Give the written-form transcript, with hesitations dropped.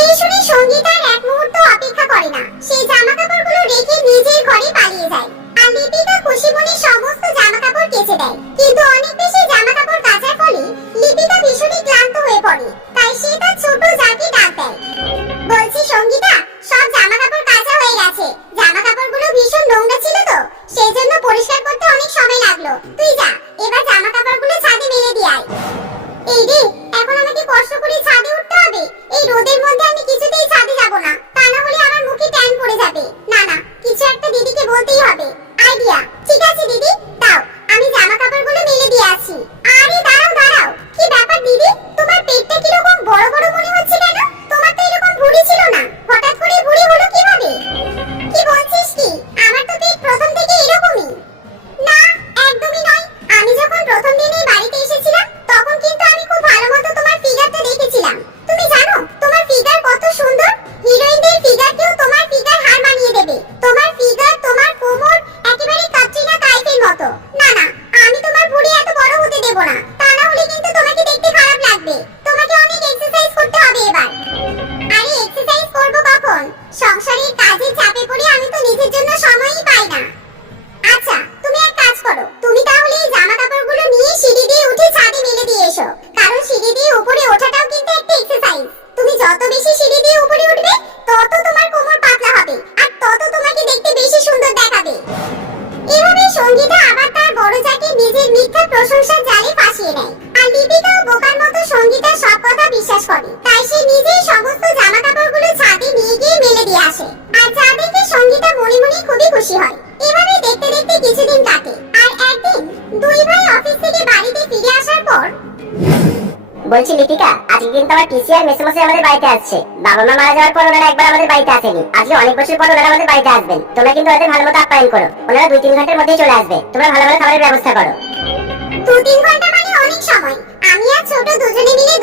এই শুনে সঙ্গীতা আর এক মুহূর্ত অপেক্ষা করে না, সে জামা কাপড়গুলো রেখে নিজের ঘরে পালিয়ে যায়। আর লিপিকা খুশি মনে সমস্ত জামা কাপড় কেচে দেয়। কিন্তু অনেক বেশি জামা কাপড় কাচার ফলে লিপিকা ভীষণই ক্লান্ত হয়ে পড়ে। তাই সে তার ছোট জাকে ডাক দেয়। বলছি সঙ্গীতা, সব জামা কাপড় কাচা হয়ে গেছে। জামা কাপড়গুলো ভীষণ নোংরা ছিল তো, সেই জন্য পরিষ্কার করতে অনেক সময় লাগলো। তুই যা, এবার জামা কাপড়গুলো ছাদে মেলে দিয়ে আয়। এই রে, এখন আমাকে কষ্ট করে ছাদে উঠতে হবে। এই রোদের মধ্যে আমি কিছুতেই ছাদে যাব না, তা না হলে আমার মুখে ট্যান পড়ে যাবে। না না, কিছু একটা দিদিকে বলতেই হবে। আইডিয়া, ঠিক আছে দিদি, দাও আমি জামা কাপড়গুলো মেলে দিয়ে আসি। আরে দাঁড়াও দাঁড়াও, কি ব্যাপার দিদি, তোমার পেটটা কি রকম বড় বড় মনে হচ্ছে কেন? তোমার তো এরকম ভুঁড়ি ছিল না, হঠাৎ করে ভুঁড়ি হলো কিভাবে? কি বলছিস কি? আমার তো পেট প্রথম থেকে এরকমই। না, একদমই নয়। আমি যখন প্রথম দিন এই বাড়িতে এসেছিলাম তখন কিন্তু আমি খুব ভালোমতো তোমার ফিগারটা দেখেছিলাম। তুমি জানো তোমার ফিগার কত সুন্দর? হিরোইনদের ফিগারকেও তোমার ফিগার হার মানিয়ে দেবে। তোমার ফিগার, তোমার কোমর একেবারে ক্যাটরিনা কাইফের মতো। না না, আমি তোমার ভুঁড়ি এত বড় হতে দেব না, তা না হলে কিন্তু তোমাকে দেখতে খারাপ লাগবে। তোমাকে অনেক এক্সারসাইজ করতে হবে এবার। আরে এক্সারসাইজ করব কখন? সংসারের কাজের চাপে পড়ে আমি তো নিজের জন্য সময়ই পাই না। আচ্ছা, তুমি এক কাজ করো, তুমি তাহলে এই জামা কাপড়গুলো নিয়ে সিঁড়ি দিয়ে উঠে ছাদে মেলে দিয়ে এসো। কারণ সিঁড়ি দিয়ে উপরে ওঠাটাও কিন্তু একটা এক্সারসাইজ। তুমি যত বেশি সিঁড়ি দিয়ে উপরে উঠবে তত তোমার কোমর পাতলা হবে আর তত তোমাকে দেখতে বেশি সুন্দর দেখাবে। এভাবে সঙ্গীতা আবার তার বড় জাকে নিজের মিথ্যা প্রশংসার জালে ফাঁসিয়ে নেয়। আর লিপিকাও বোকার মতো সঙ্গীতার সব কথা বিশ্বাস করে। তাই সে নিজেই সমস্ত জামা কাপড়গুলো ছাদে নিয়ে গিয়ে মেলে দিয়ে আসে। আর যা দেখে সঙ্গীতা মনে মনে খুবই খুশি হয়। এভাবে দেখতে দেখতে কিছুদিন কাটে। আর একদিন দুই ভাই অফিস থেকে বাড়িতে ফিরে আসার পর বলছি লিপিকা, আজকে কিন্তু আমার পিসি আর মেসোমশাই আমাদের বাড়িতে আসছে। বাবা মা মারা যাওয়ার পর ওনারা একবার আমাদের বাড়িতে আসেনি। আজকে অনেক বছর পর ওনারা আমাদের বাড়িতে আসবেন। তোমরা কিন্তু ওদের ভালো মতো আপ্যায়ন করো। ওনারা 2-3 ঘন্টার মধ্যেই চলে আসবে। তোমরা ভালো ভালো খাবারের ব্যবস্থা করো। 2-3 ঘন্টা মানে অনেক সময়। আমি আর ছোট দুজনে মিলে